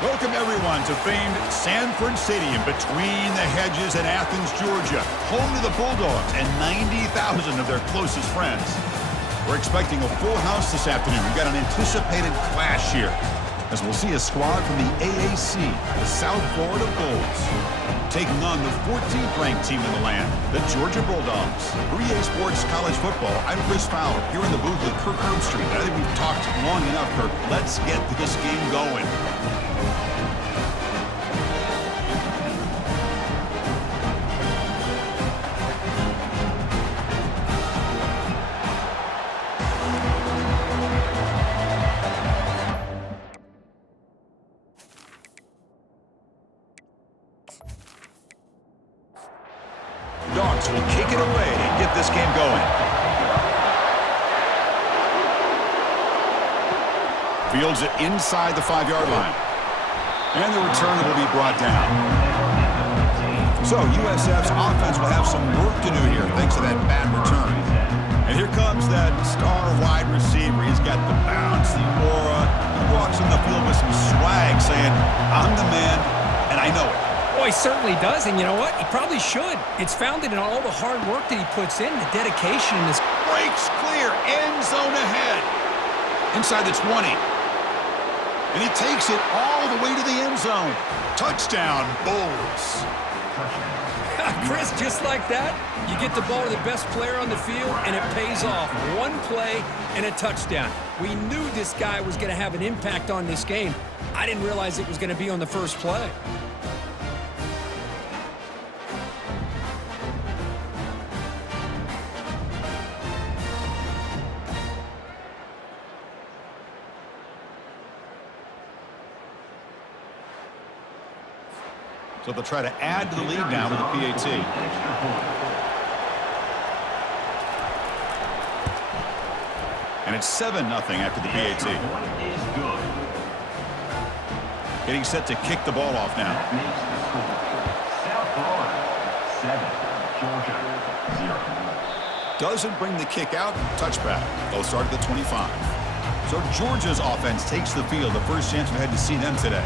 Welcome, everyone, to famed Sanford Stadium between the hedges in Athens, Georgia, home to the Bulldogs and 90,000 of their closest friends. We're expecting a full house this afternoon. We've got an anticipated clash here, as we'll see a squad from the AAC, the South Florida Bulls, taking on the 14th-ranked team in the land, the Georgia Bulldogs. 3A Sports College Football, I'm Chris Fowler, here in the booth with Kirk Herbstreit. I think we've talked long enough, Kirk. Let's get this game going. Dogs will kick it away to get this game going. Fields it inside the 5-yard line. And the return will be brought down. So USF's offense will have some work to do here thanks to that bad return. And here comes that star wide receiver. He's got the bounce, the aura. He walks in the field with some swag saying, I'm the man, and I know it. Well, he certainly does, and you know what? He probably should. It's founded in all the hard work that he puts in, the dedication in this. Breaks clear, end zone ahead. Inside the 20. And he takes it all the way to the end zone. Touchdown, Bulls. Chris, just like that, you get the ball to the best player on the field, and it pays off. One play and a touchdown. We knew this guy was going to have an impact on this game. I didn't realize it was going to be on the first play. So they'll try to add to the lead now with the PAT. And it's 7-0 after the PAT. Getting set to kick the ball off now. Doesn't bring the kick out. Touchback. They'll start at the 25. So Georgia's offense takes the field. The first chance we had to see them today.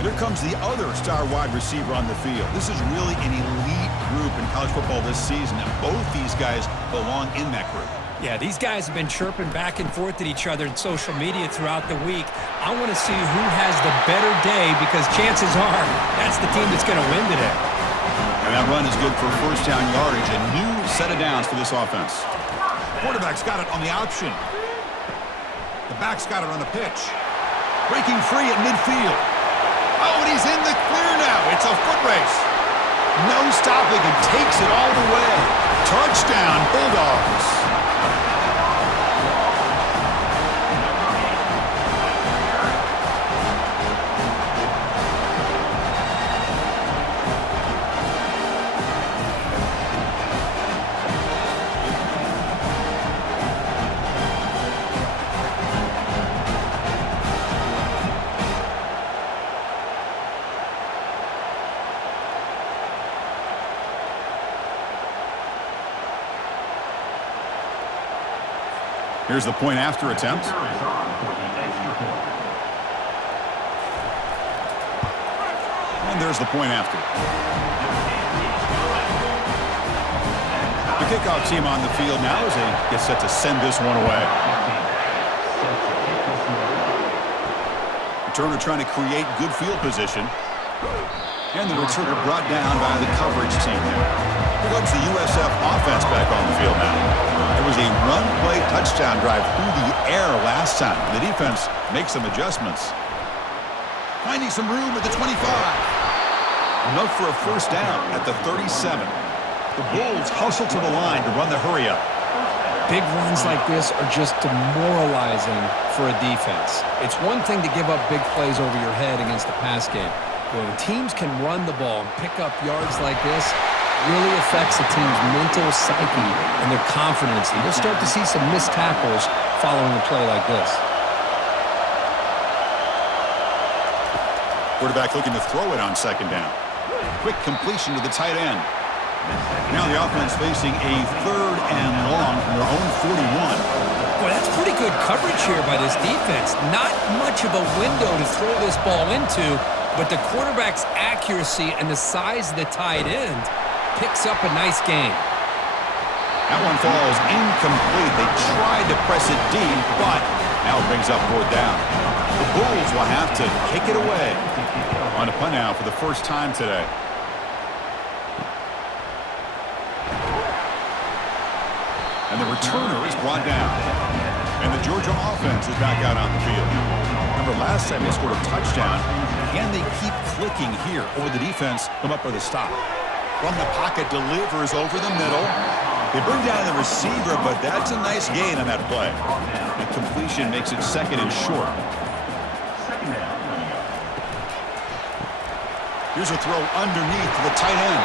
And here comes the other star wide receiver on the field. This is really an elite group in college football this season, and both these guys belong in that group. Yeah, these guys have been chirping back and forth at each other in social media throughout the week. I want to see who has the better day, because chances are that's the team that's going to win today. And that run is good for first down yardage. A new set of downs for this offense. Quarterback's got it on the option. The back's got it on the pitch. Breaking free at midfield. Oh, and he's in the clear now. It's a foot race. No stopping, and takes it all the way. Touchdown, Bulldogs. Here's the point after attempt. And there's the point after. The kickoff team on the field now as they get set to send this one away. Returner trying to create good field position. And the returner brought down by the coverage team there. Here comes the USF offense back on the field now. It was a run-play touchdown drive through the air last time. The defense makes some adjustments. Finding some room at the 25. Enough for a first down at the 37. The Bulls hustle to the line to run the hurry-up. Big runs like this are just demoralizing for a defense. It's one thing to give up big plays over your head against the pass game. When teams can run the ball and pick up yards like this, really affects the team's mental psyche and their confidence. And you'll start to see some missed tackles following a play like this. Quarterback looking to throw it on second down. Quick completion to the tight end. Now the offense facing a 3rd and long from their own 41. Boy, that's pretty good coverage here by this defense. Not much of a window to throw this ball into, but the quarterback's accuracy and the size of the tight end picks up a nice gain. That one falls incomplete. They tried to press it deep, but now it brings up 4th down. The Bulls will have to kick it away on a punt now for the first time today. And the returner is brought down. And the Georgia offense is back out on the field. Remember, last time they scored a touchdown. Can they keep clicking here, or the defense come up with a stop? From the pocket, delivers over the middle. They bring down the receiver, but that's a nice gain on that play. The completion makes it 2nd and short. Here's a throw underneath to the tight end.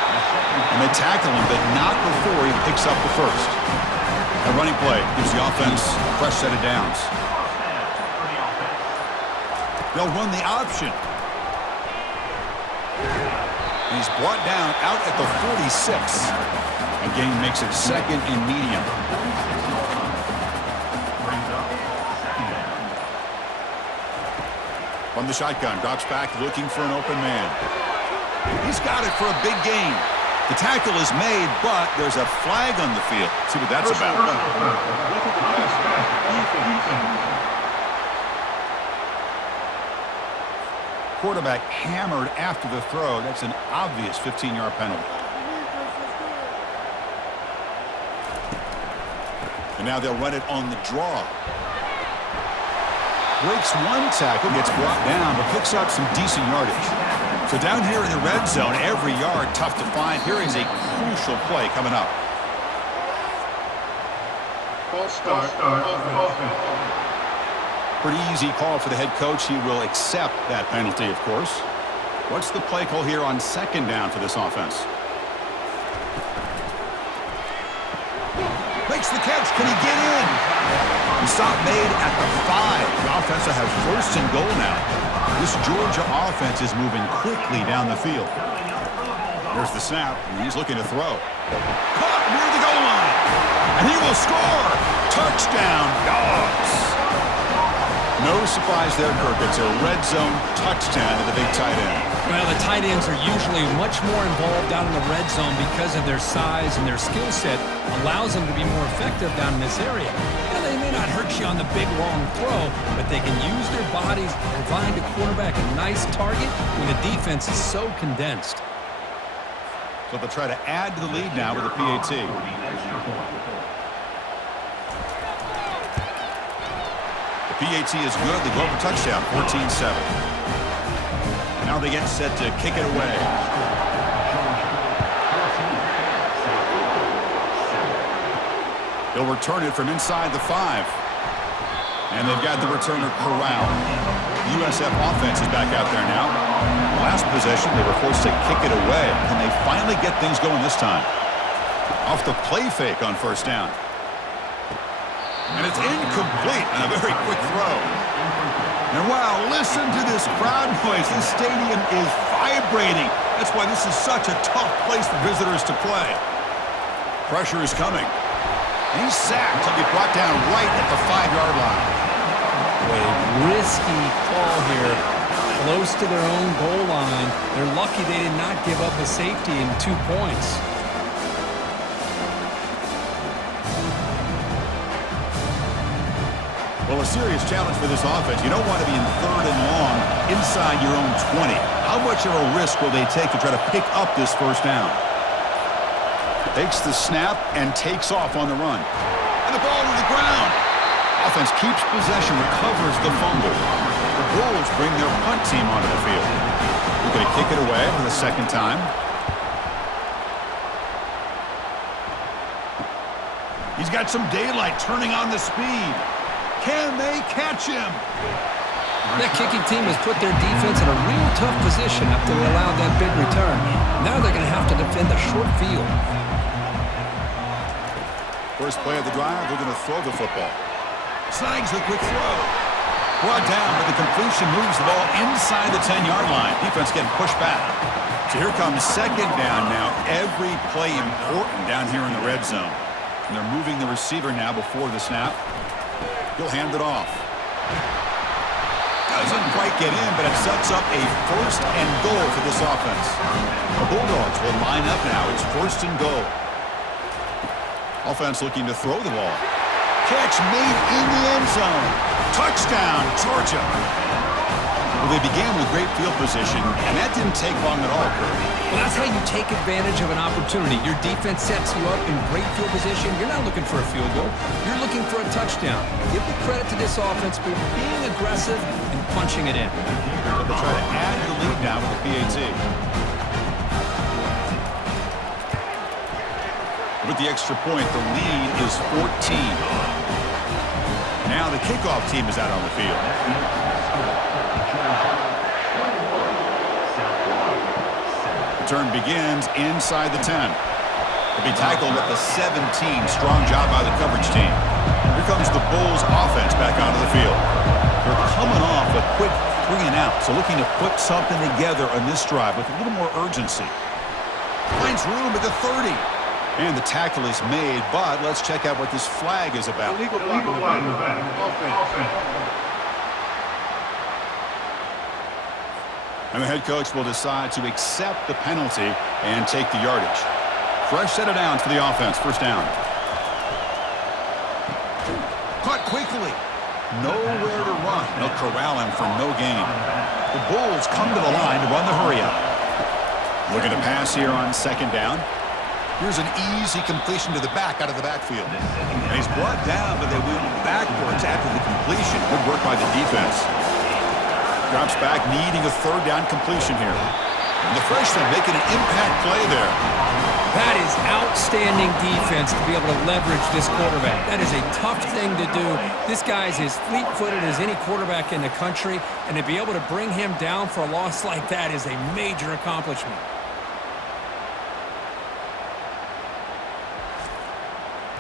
And they tackle him, but not before he picks up the first. A running play gives the offense a fresh set of downs. They'll run the option. And he's brought down out at the 46. And gain makes it 2nd and medium. From the shotgun, drops back looking for an open man. He's got it for a big gain. The tackle is made, but there's a flag on the field. See what that's about. Quarterback hammered after the throw. That's an obvious 15-yard penalty. And now they'll run it on the draw. Breaks one tackle, gets brought down, but picks up some decent yardage. So down here in the red zone, every yard tough to find. Here is a crucial play coming up. False start. Pretty easy call for the head coach. He will accept that penalty, of course. What's the play call here on 2nd down for this offense? Makes the catch. Can he get in? The stop made at the 5. The offense will have 1st and goal now. This Georgia offense is moving quickly down the field. There's the snap, and he's looking to throw. Caught near the goal line. And he will score. Touchdown, Dogs. No surprise there, Kirk. It's a red zone touchdown to the big tight end. Well, the tight ends are usually much more involved out in the red zone because of their size and their skill set allows them to be more effective down in this area. Yeah, they may not hurt you on the big, long throw, but they can use their bodies to provide the quarterback a nice target when the defense is so condensed. So they'll try to add to the lead now with a PAT. The PAT is good. They go for touchdown, 14-7. Now they get set to kick it away. They'll return it from inside the 5. And they've got the returner corralled. The USF offense is back out there now. Last possession, they were forced to kick it away. And they finally get things going this time. Off the play fake on 1st down. And it's incomplete on a very quick throw. And wow, listen to this crowd noise. This stadium is vibrating. That's why this is such a tough place for visitors to play. Pressure is coming. And he's sacked. He'll be brought down right at the 5-yard line. A risky call here. Close to their own goal line. They're lucky they did not give up a safety in 2 points. Well, a serious challenge for this offense. You don't want to be in 3rd and long inside your own 20. How much of a risk will they take to try to pick up this 1st down? Takes the snap and takes off on the run. And the ball to the ground. Offense keeps possession, recovers the fumble. The Bulls bring their punt team onto the field. They're going to kick it away for the 2nd time. He's got some daylight turning on the speed. Can they catch him? That kicking team has put their defense in a real tough position after they allowed that big return. Now they're going to have to defend a short field. First play of the drive, they're going to throw the football. Snags the quick throw. Brought down, but the completion moves the ball inside the 10-yard line. Defense getting pushed back. So here comes 2nd down now. Every play important down here in the red zone. And they're moving the receiver now before the snap. He'll hand it off. Doesn't quite get in, but it sets up a first and goal for this offense. The Bulldogs will line up now. It's first and goal. Offense looking to throw the ball. Catch made in the end zone. Touchdown, Georgia. Well, they began with great field position, and that didn't take long at all, Kurt. Well, that's how you take advantage of an opportunity. Your defense sets you up in great field position. You're not looking for a field goal. You're looking for a touchdown. Give the credit to this offense for being aggressive and punching it in. But they'll try to add to the lead now with the PAT. With the extra point, the lead is 14. Now the kickoff team is out on the field. Return begins inside the 10. He'll be tackled at the 17. Strong job by the coverage team. Here comes the Bulls offense back onto the field. They're coming off a quick 3 and out, so looking to put something together on this drive with a little more urgency. Finds room at the 30. And the tackle is made, but let's check out what this flag is about. Illegal flag in the back. Offense. And the head coach will decide to accept the penalty and take the yardage. Fresh set of downs for the offense. First down. Caught quickly. Nowhere to run. They'll corral him for no gain. The Bulls come to the line to run the hurry up. Looking to pass here on second down. Here's an easy completion to the back out of the backfield. And he's brought down, but they went backwards after the completion. Good work by the defense. Drops back, needing a third down completion here. And the freshman making an impact play there. That is outstanding defense to be able to leverage this quarterback. That is a tough thing to do. This guy's as fleet-footed as any quarterback in the country, and to be able to bring him down for a loss like that is a major accomplishment.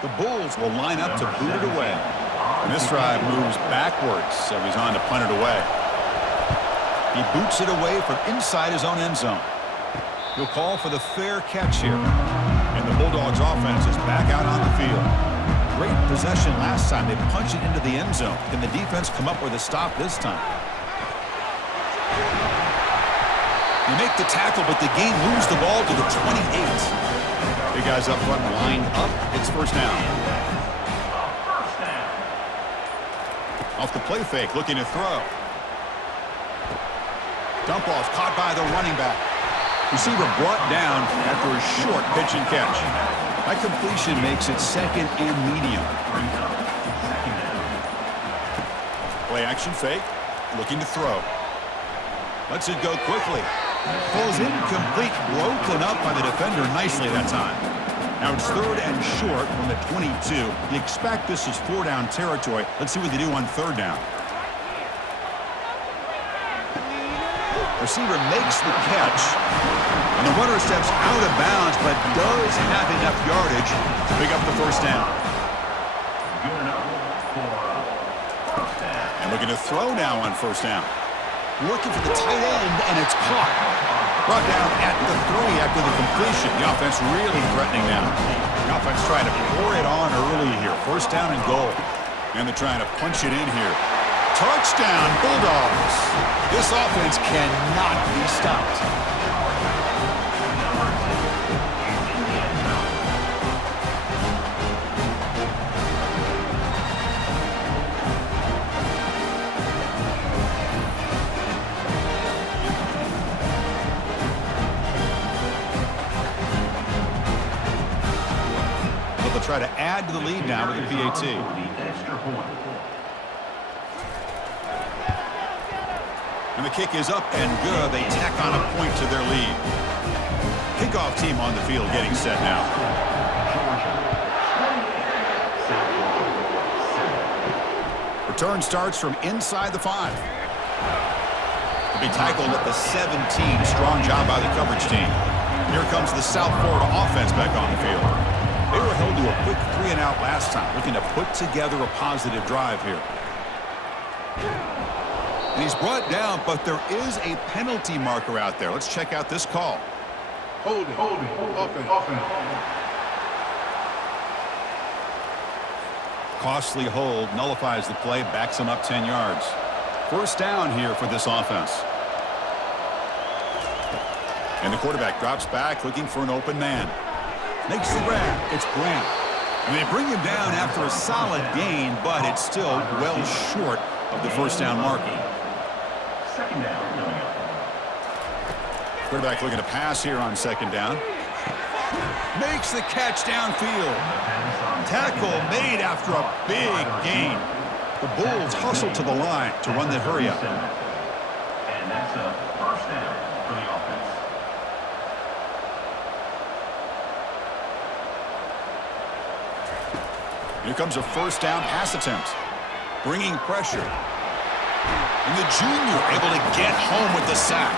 The Bulls will line up to boot it away. And this drive moves backwards, so he's on to punt it away. He boots it away from inside his own end zone. He'll call for the fair catch here. And the Bulldogs offense is back out on the field. Great possession last time. They punch it into the end zone. Can the defense come up with a stop this time? They make the tackle, but the game moves the ball to the 28. Big guys up front lined up. It's first down. Off the play fake, looking to throw. Dump off caught by the running back. Receiver brought down after a short pitch and catch. That completion makes it second and medium. Play action fake, looking to throw. Lets it go quickly. Falls incomplete, broken up by the defender nicely that time. Now it's third and short from the 22. You expect this is 4-down territory. Let's see what they do on third down. Receiver makes the catch, and the runner steps out of bounds, but does have enough yardage to pick up the first down. And looking to throw now on first down. Looking for the tight end, and it's caught. Brought down at the 3 after the completion. The offense really threatening now. The offense trying to pour it on early here. First down and goal. And they're trying to punch it in here. Touchdown, Bulldogs. This offense cannot be stopped. They'll try to add to the lead now with the PAT. And the kick is up and good. They tack on a point to their lead. Kickoff team on the field getting set now. Return starts from inside the 5. They'll be tackled at the 17. Strong job by the coverage team. Here comes the South Florida offense back on the field. They were held to a quick 3 and out last time, looking to put together a positive drive here. And he's brought down, but there is a penalty marker out there. Let's check out this call. Holding. Offense. Costly hold nullifies the play, backs him up 10 yards. First down here for this offense. And the quarterback drops back looking for an open man. Makes the grab. It's Grant. And they bring him down after a solid gain, but it's still well short of the first down marker. Second down coming up. Quarterback looking to pass here on second down. Makes the catch downfield. Tackle made after a big gain. The Bulls hustle to the line to run the hurry up. And that's a first down for the offense. Here comes a first down pass attempt. Bringing pressure. And the junior able to get home with the sack.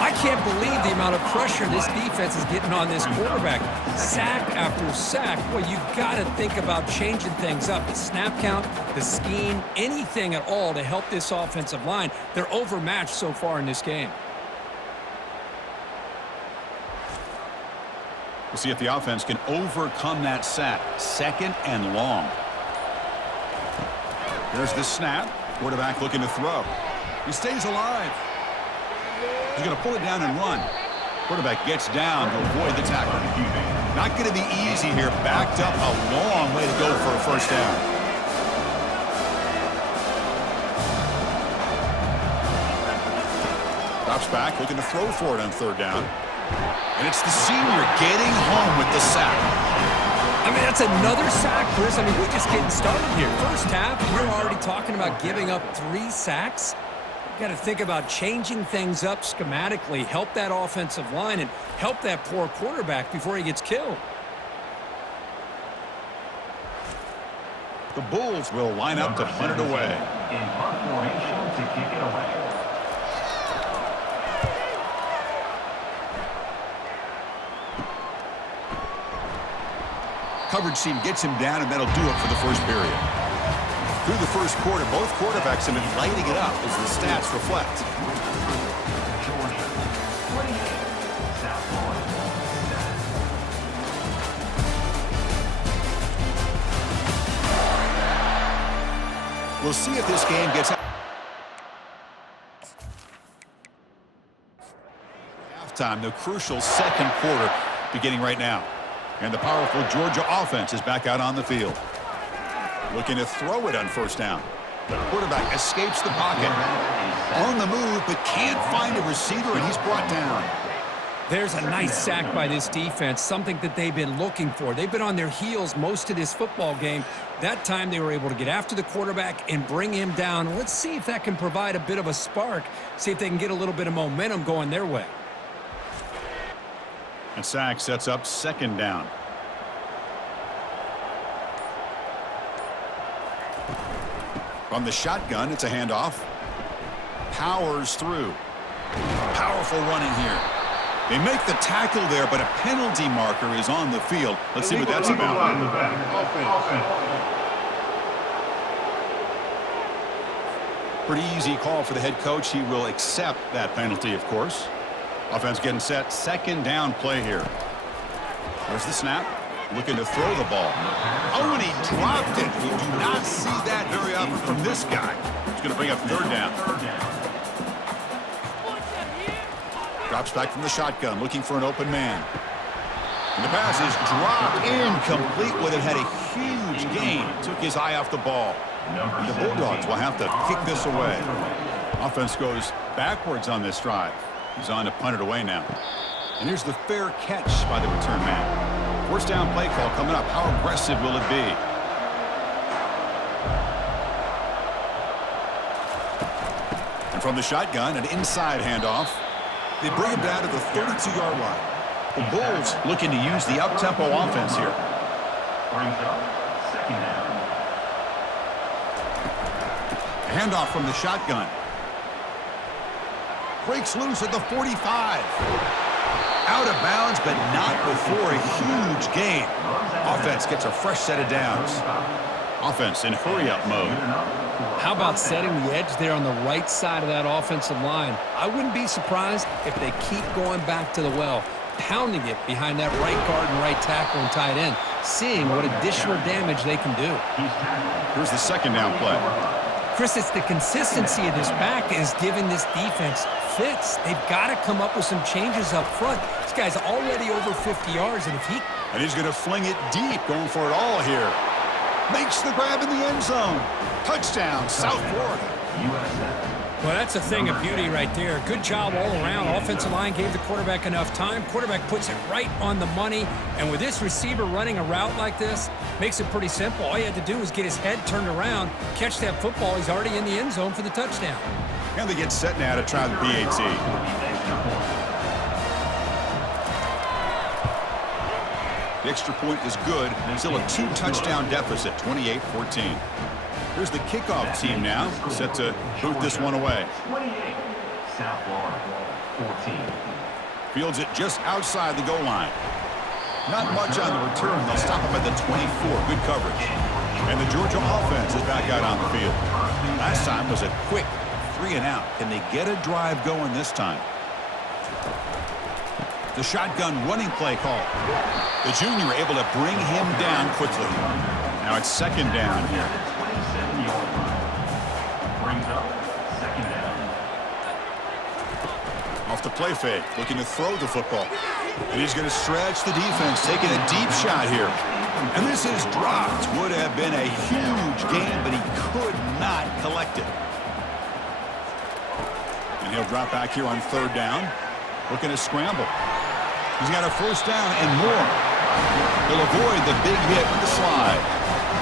I can't believe the amount of pressure this defense is getting on this quarterback. Sack after sack. Well, you got to think about changing things up. The snap count, the scheme, anything at all to help this offensive line. They're overmatched so far in this game. We'll see if the offense can overcome that sack. Second and long. There's the snap. Quarterback looking to throw. He stays alive. He's going to pull it down and run. Quarterback gets down to avoid the tackle. Not going to be easy here. Backed up a long way to go for a first down. Drops back, looking to throw for it on third down. And it's the senior getting home with the sack. I mean, that's another sack, Chris. I mean, we're just getting started here. First half, you're already talking about giving up 3 sacks. Got to think about changing things up schematically, help that offensive line, and help that poor quarterback before he gets killed. The Bulls will line up to punt it away. In punt formation to kick it away. Coverage team gets him down, and that'll do it for the first period. Through the first quarter, both quarterbacks have been lighting it up as the stats reflect. Georgia, 28, South Florida, 7. We'll see if this game gets out. Halftime, the crucial second quarter beginning right now. And the powerful Georgia offense is back out on the field. Looking to throw it on first down. The quarterback escapes the pocket. On the move, but can't find a receiver, and he's brought down. There's a nice sack by this defense, something that they've been looking for. They've been on their heels most of this football game. That time they were able to get after the quarterback and bring him down. Let's see if that can provide a bit of a spark, see if they can get a little bit of momentum going their way. And sack sets up second down. From the shotgun, it's a handoff. Powers through. Powerful running here. They make the tackle there, but a penalty marker is on the field. Let's see what that's about. Pretty easy call for the head coach. He will accept that penalty, of course. Offense getting set. Second down play here. There's the snap. Looking to throw the ball. Oh, and he dropped it. We do not see that very often from this guy. He's going to bring up third down. Drops back from the shotgun, looking for an open man. And the pass is dropped incomplete with it. Had a huge gain. Took his eye off the ball. And the Bulldogs will have to kick this away. Offense goes backwards on this drive. He's on to punt it away now. And here's the fair catch by the return man. First down play call coming up. How aggressive will it be? And from the shotgun, an inside handoff. They bring him down to the 32-yard line. The Bulls looking to use the up-tempo offense here. Brings up second down. Handoff from the shotgun. Breaks loose at the 45. Out of bounds, but not before a huge gain. Offense gets a fresh set of downs. Offense in hurry-up mode. How about setting the edge there on the right side of that offensive line? I wouldn't be surprised if they keep going back to the well. pounding it behind that right guard and right tackle and tight end, seeing what additional damage they can do. Here's the second down play. Chris, it's the consistency of this back is giving this defense fits. They've got to come up with some changes up front. This guy's already over 50 yards, and if he... And he's going to fling it deep, going for it all here. Makes the grab in the end zone. Touchdown, South Florida. USF. Well, that's a thing of beauty right there. Good job all around. Offensive line gave the quarterback enough time. Quarterback puts it right on the money. And with this receiver running a route like this, makes it pretty simple. All you had to do was get his head turned around, catch that football. He's already in the end zone for the touchdown. And they get set now to try the PAT. The extra point is good. Still a 2-touchdown deficit, 28-14. Here's the kickoff team now, set to boot this one away. 28, South Florida, 14. Fields it just outside the goal line. Not much on the return. They'll stop him at the 24. Good coverage. And the Georgia offense is back out on the field. Last time was a quick 3-and-out. Can they get a drive going this time? The shotgun running play call. The junior able to bring him down quickly. Now it's second down here. Brings up second down. Off the play fake, looking to throw the football. And he's going to stretch the defense, taking a deep shot here. And this is dropped. Would have been a huge gain, but he could not collect it. And he'll drop back here on third down. Looking to scramble. He's got a first down and more. He'll avoid the big hit with the slide.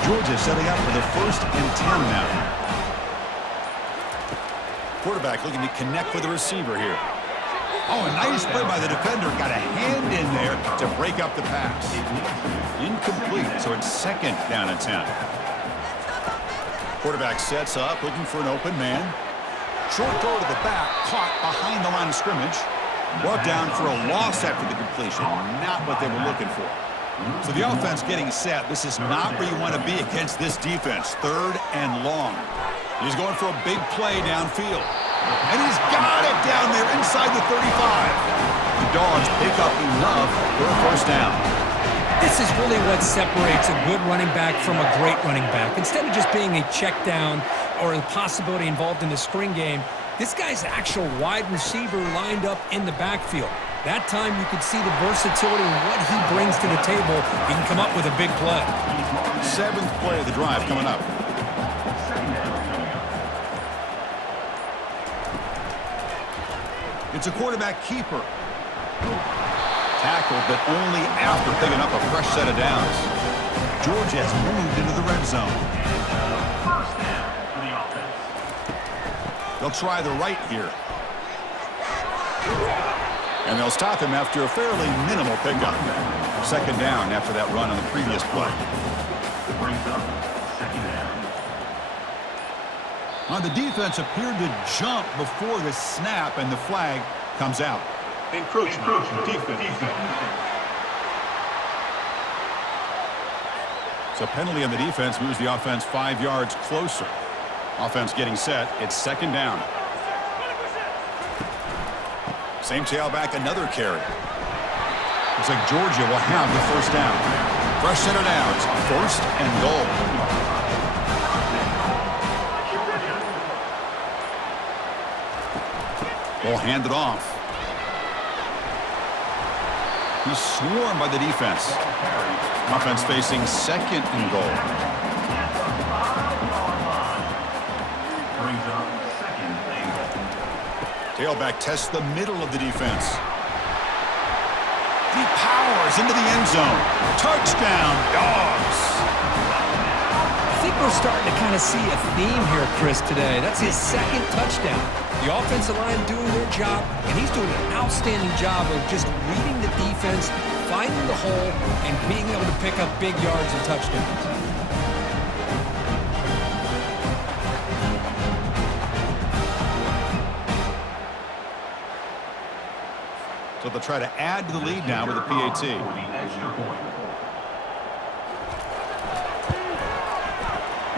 Georgia setting up for the 1st and 10 now. Quarterback looking to connect with the receiver here. Oh, a nice play by the defender. Got a hand in there to break up the pass. Incomplete, so it's second down and 10. Quarterback sets up, looking for an open man. Short throw to the back, caught behind the line of scrimmage. Brought down for a loss after the completion. Not what they were looking for. So the offense getting set. This is not where you want to be against this defense. 3rd and long. He's going for a big play downfield. And he's got it down there inside the 35. The Dogs pick up enough for a first down. This is really what separates a good running back from a great running back. Instead of just being a check down or a possibility involved in the screen game, this guy's actual wide receiver lined up in the backfield. That time you could see the versatility and what he brings to the table. He can come up with a big play. 7th play of the drive coming up. It's a quarterback keeper. Tackled, but only after picking up a fresh set of downs. Georgia has moved into the red zone. First down for the offense. They'll try the right here. And they'll stop him after a fairly minimal pickup. Second down after that run on the previous play. Brings up second down. Now the defense appeared to jump before the snap, and the flag comes out. Encroachment. Defense. So penalty on the defense moves the offense 5 yards closer. Offense getting set. It's second down. Same tailback, another carry. Looks like Georgia will have the first down. Fresh set of downs, 1st and goal. Ball handed off. He's swarmed by the defense. Offense facing 2nd and goal. Brings up second and goal. Tailback tests the middle of the defense. He powers into the end zone. Touchdown, Dogs. I think we're starting to kind of see a theme here, Chris, today. That's his 2nd touchdown. The offensive line doing their job, and he's doing an outstanding job of just reading the defense, finding the hole, and being able to pick up big yards and touchdowns. So they'll try to add to the lead now with a PAT. For the extra point.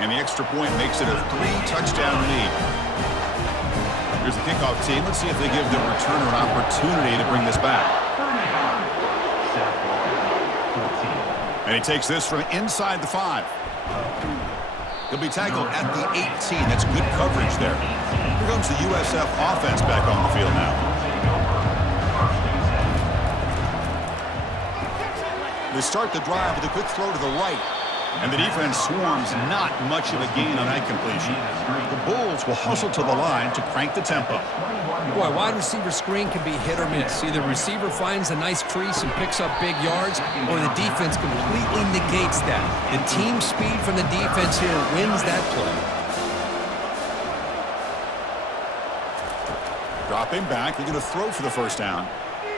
And the extra point makes it a 3-touchdown lead. Here's the kickoff team. Let's see if they give the returner an opportunity to bring this back. And he takes this from inside the 5. He'll be tackled at the 18. That's good coverage there. Here comes the USF offense back on the field now. They start the drive with a quick throw to the right. And the defense swarms, not much of a gain on that completion. The Bulls will hustle to the line to crank the tempo. Boy, wide receiver screen can be hit or miss. Either the receiver finds a nice crease and picks up big yards, or the defense completely negates that. The team speed from the defense here wins that play. Dropping back, they're going to throw for the first down.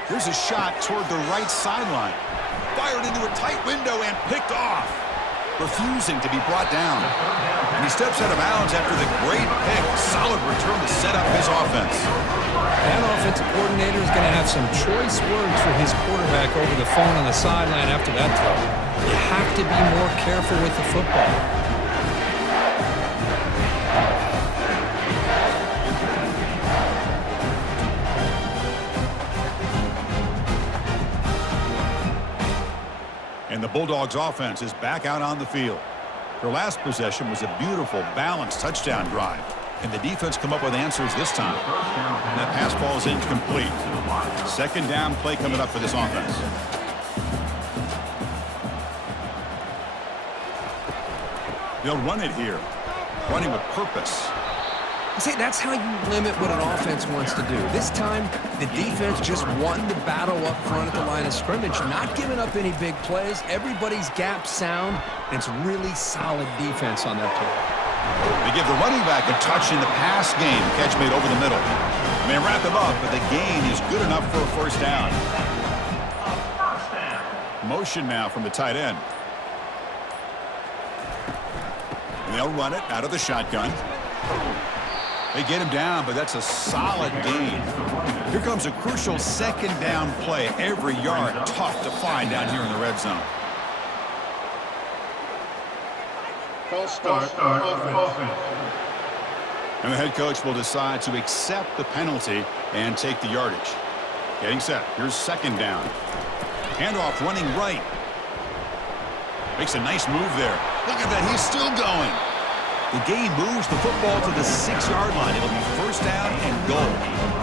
Here's a shot toward the right sideline. Fired into a tight window and picked off. Refusing to be brought down. And he steps out of bounds after the great pick. Solid return to set up his offense. That offensive coordinator is going to have some choice words for his quarterback over the phone on the sideline after that throw. You have to be more careful with the football. And the Bulldogs offense is back out on the field. Their last possession was a beautiful, balanced touchdown drive. Can the defense come up with answers this time? And that pass ball is incomplete. Second down play coming up for this offense. They'll run it here. Running with purpose. See, that's how you limit what an offense wants to do. This time, the defense just won the battle up front at the line of scrimmage, not giving up any big plays. Everybody's gap sound, and it's really solid defense on that play. They give the running back a touch in the pass game. Catch made over the middle. They wrap him up, but the gain is good enough for a first down. Motion now from the tight end. And they'll run it out of the shotgun. They get him down, but that's a solid gain. Here comes a crucial second down play. Every yard tough to find down here in the red zone. False start. Offense. And the head coach will decide to accept the penalty and take the yardage. Getting set. Here's second down. Handoff running right. Makes a nice move there. Look at that. He's still going. The gain moves the football to the 6-yard line. It'll be first down and goal.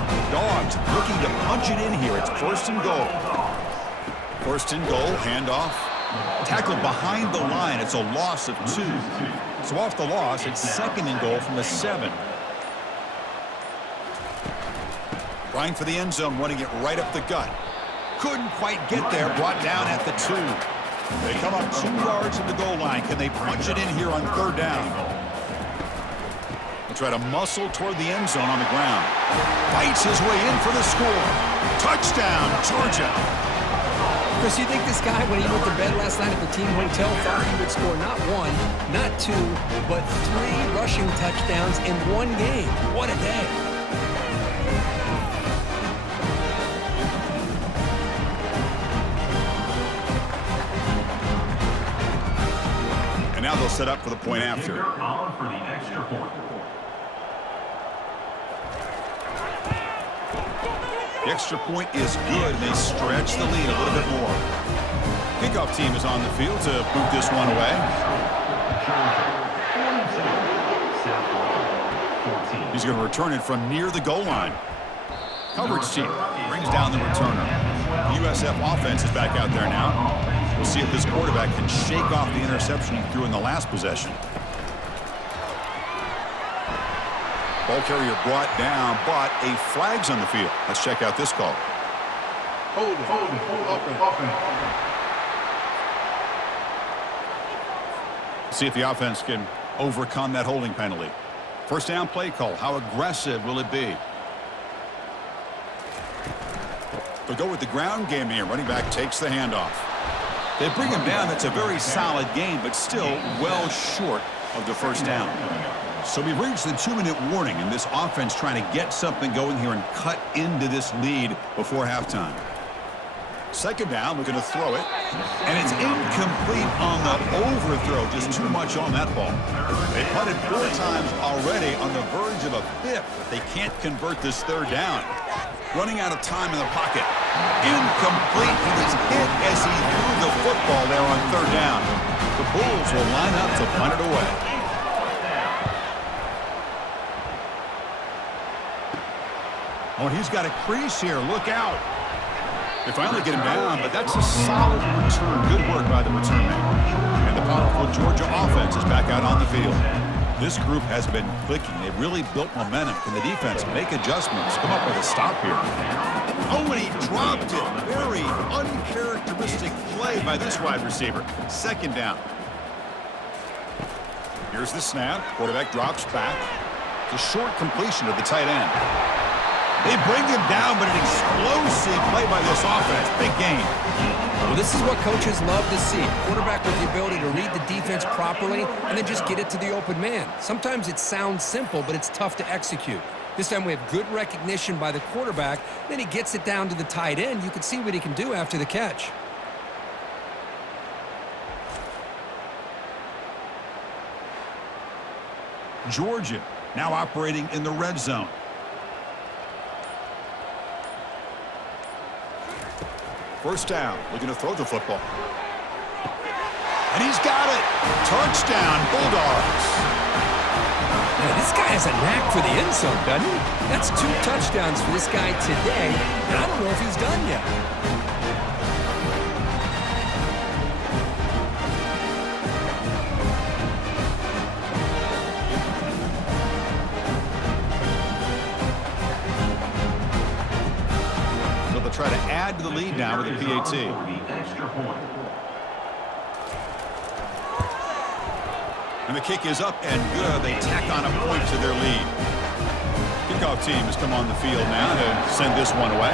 The Dogs looking to punch it in here. It's first and goal. First and goal, handoff. Tackled behind the line. It's a loss of 2. So off the loss, it's second and goal from the 7. Trying for the end zone, running it right up the gut. Couldn't quite get there, brought down at the 2. They come up 2 yards from the goal line. Can they punch it in here on third down? Try to muscle toward the end zone on the ground. Fights his way in for the score. Touchdown, Georgia. Chris, you think this guy, when he went to bed last night at the team hotel, thought he would score not 1, not 2, but 3 rushing touchdowns in one game? What a day. And now they'll set up for the point after. For the extra point. The extra point is good. They stretch the lead a little bit more. Kickoff team is on the field to boot this one away. He's going to return it from near the goal line. Coverage team brings down the returner. The USF offense is back out there now. We'll see if this quarterback can shake off the interception he threw in the last possession. Ball carrier brought down, but a flag's on the field. Let's check out this call. Hold it. See if the offense can overcome that holding penalty. First down play call. How aggressive will it be? They'll go with the ground game here. Running back takes the handoff. They bring him down. That's a very solid gain, but still well short of the first down. So we've reached the 2-minute warning, and this offense trying to get something going here and cut into this lead before halftime. Second down, looking to throw it, and it's incomplete on the overthrow. Just too much on that ball. They punted 4 times already, on the verge of a 5th. They can't convert this third down. running out of time in the pocket. Incomplete. He was hit as he threw the football there on third down. The Bulls will line up to punt it away. Oh, and he's got a crease here. Look out. They finally get him down, but that's a solid return. Good work by the return man. And the powerful Georgia offense is back out on the field. This group has been clicking. They've really built momentum. Can the defense make adjustments? Come up with a stop here. Oh, and he dropped it. Very uncharacteristic play by this wide receiver. Second down. Here's the snap. Quarterback drops back. It's a short completion to the tight end. They bring him down, but an explosive play by this offense. Big gain. Well, this is what coaches love to see. Quarterback with the ability to read the defense properly and then just get it to the open man. Sometimes it sounds simple, but it's tough to execute. This time we have good recognition by the quarterback. Then he gets it down to the tight end. You can see what he can do after the catch. Georgia now operating in the red zone. First down, looking to throw the football. And he's got it. Touchdown, Bulldogs. Yeah, this guy has a knack for the end zone, doesn't he? That's 2 touchdowns for this guy today, and I don't know if he's done yet. Try to add to the lead now with a PAT. And the kick is up and good. They tack on a point to their lead. Kickoff team has come on the field now to send this one away.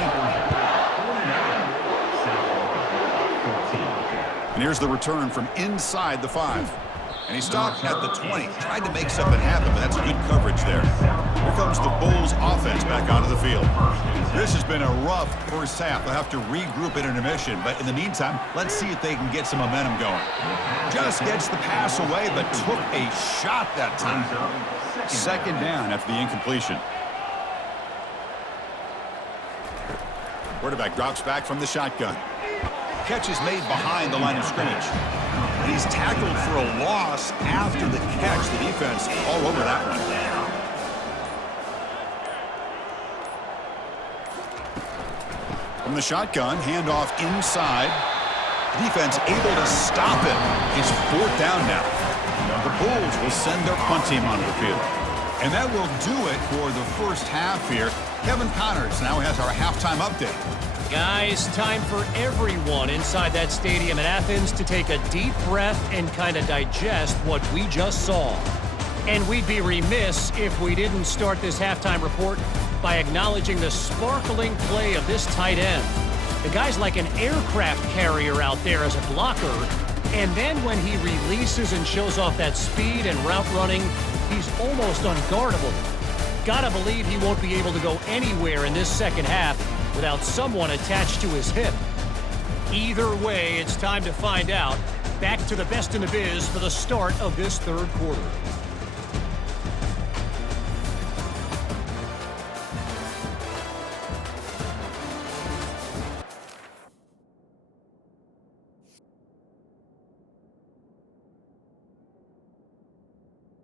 And here's the return from inside the 5. And he stopped at the 20. Tried to make something happen, but that's good coverage there. Here comes the Bulls offense back onto the field. This has been a rough first half. They'll have to regroup at intermission, but in the meantime, let's see if they can get some momentum going. Just gets the pass away, but took a shot that time. Second down after the incompletion. Quarterback drops back from the shotgun. Catch is made behind the line of scrimmage. He's tackled for a loss after the catch. The defense all over that one. From the shotgun, handoff inside. The defense able to stop it. It's fourth down now. The Bulls will send their punt team onto the field. And that will do it for the first half here. Kevin Connors now has our halftime update. Guys, time for everyone inside that stadium in Athens to take a deep breath and kind of digest what we just saw. And we'd be remiss if we didn't start this halftime report by acknowledging the sparkling play of this tight end. The guy's like an aircraft carrier out there as a blocker, and then when he releases and shows off that speed and route running, he's almost unguardable. Gotta believe he won't be able to go anywhere in this second half without someone attached to his hip. Either way, it's time to find out. Back to the best in the biz for the start of this third quarter.